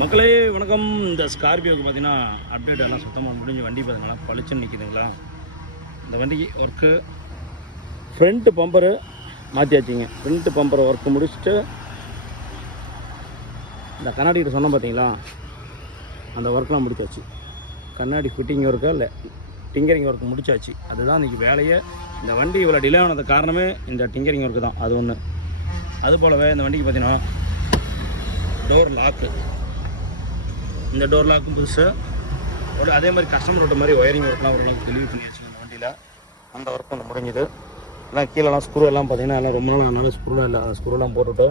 மக்களே வணக்கம். இந்த ஸ்கார்பியோவுக்கு பார்த்தீங்கன்னா அப்டேட் எல்லாம் சுத்தமாக முடிஞ்சு வண்டி பார்த்தீங்கன்னா பளிச்சுன்னு நிற்கிதுங்களா. இந்த வண்டிக்கு ஒர்க்கு ஃப்ரண்ட்டு பம்பரு மாற்றியாச்சிங்க. ஃப்ரண்ட்டு பம்பரை ஒர்க்கு முடிச்சுட்டு இந்த கண்ணாடிக்கிட்ட சொன்னோம் பார்த்தீங்களா, அந்த ஒர்க்கெலாம் முடிச்சாச்சு. கண்ணாடி ஃபிட்டிங் ஒர்க்கா இல்லை டிங்கரிங் ஒர்க் முடிச்சாச்சு. அதுதான் இன்றைக்கி வேலையை. இந்த வண்டி இவ்வளோ டிலே ஆனது காரணமே இந்த டிங்கரிங் ஒர்க்கு தான். அது ஒன்று. அது போலவே இந்த வண்டிக்கு பார்த்தீங்கன்னா டோர் லாக்கு, இந்த டோர் லாக்கும் புதுசு. ஒரு அதே மாதிரி கஸ்டமர் விட்ட மாதிரி ஒயரிங் ஒர்க்லாம் ஒரு நீங்கள் டெலிவரி பண்ணி வச்சுங்க அந்த வண்டியில். அந்த ஒர்க் ஒன்று முடிஞ்சுது. எல்லாம் கீழெல்லாம் ஸ்க்ரூ எல்லாம் பார்த்தீங்கன்னா எல்லாம் ரொம்ப நாள் அதனால ஸ்க்ரூலாம் இல்லை. அந்த ஸ்க்ரூலாம் போட்டுவிட்டு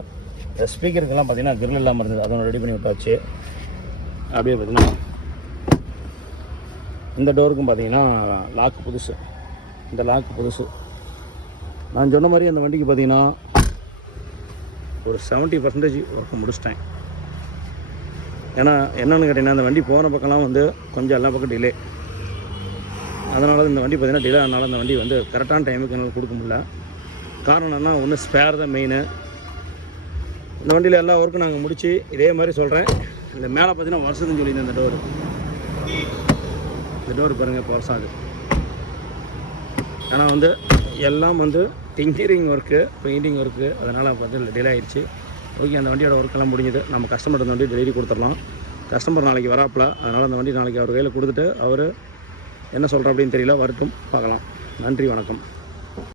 இந்த ஸ்பீக்கருக்கெல்லாம் பார்த்தீங்கன்னா கிரில் இல்லாமல் இருந்தது, அதை ஒன்று ரெடி பண்ணி விட்டாச்சு. அப்படியே பார்த்தீங்கன்னா இந்த டோருக்கும் பார்த்தீங்கன்னா லாக்கு புதுசு. இந்த லாக்கு புதுசு. நான் சொன்ன மாதிரி அந்த வண்டிக்கு பார்த்தீங்கன்னா ஒரு 70% ஒர்க்கு முடிச்சிட்டேன். ஏன்னா என்னென்னு கேட்டிங்கன்னா, அந்த வண்டி போன பக்கம்லாம் வந்து கொஞ்சம் எல்லா பக்கம் டிலே. அதனால இந்த வண்டி பார்த்திங்கன்னா டிலே ஆனாலும் அந்த வண்டி வந்து கரெக்டான டைமுக்கு என்னால் கொடுக்க முடியல. காரணம் என்னன்னா, ஒன்று ஸ்பேர் தான் மெயின். இந்த வண்டியில் எல்லா ஒர்க்கும் நாங்கள் முடித்து இதே மாதிரி சொல்கிறேன். இந்த மேலே பார்த்தீங்கன்னா வருஷத்துன்னு சொல்லியிருந்தேன். இந்த டோர் பாருங்கள் இப்போ வருஷம் ஆகுது. ஏன்னா வந்து எல்லாம் வந்து டிங்கரிங் ஒர்க்கு, பெயிண்டிங் ஒர்க்கு, அதனால் பார்த்து டிலே ஆகிடுச்சு. ஓகே, அந்த வண்டியோட ஒர்க்கெல்லாம் முடிஞ்சது. நம்ம கஸ்டமர் அந்த வண்டி டெலிவரி கொடுத்துடலாம். கஸ்டமர் நாளைக்கு வராப்பில், அதனால் அந்த வண்டி நாளைக்கு அவர் கையில் கொடுத்துட்டு அவர் என்ன சொல்கிறோம் அப்படின்னு தெரியல, வரட்டும் பார்க்கலாம். நன்றி, வணக்கம்.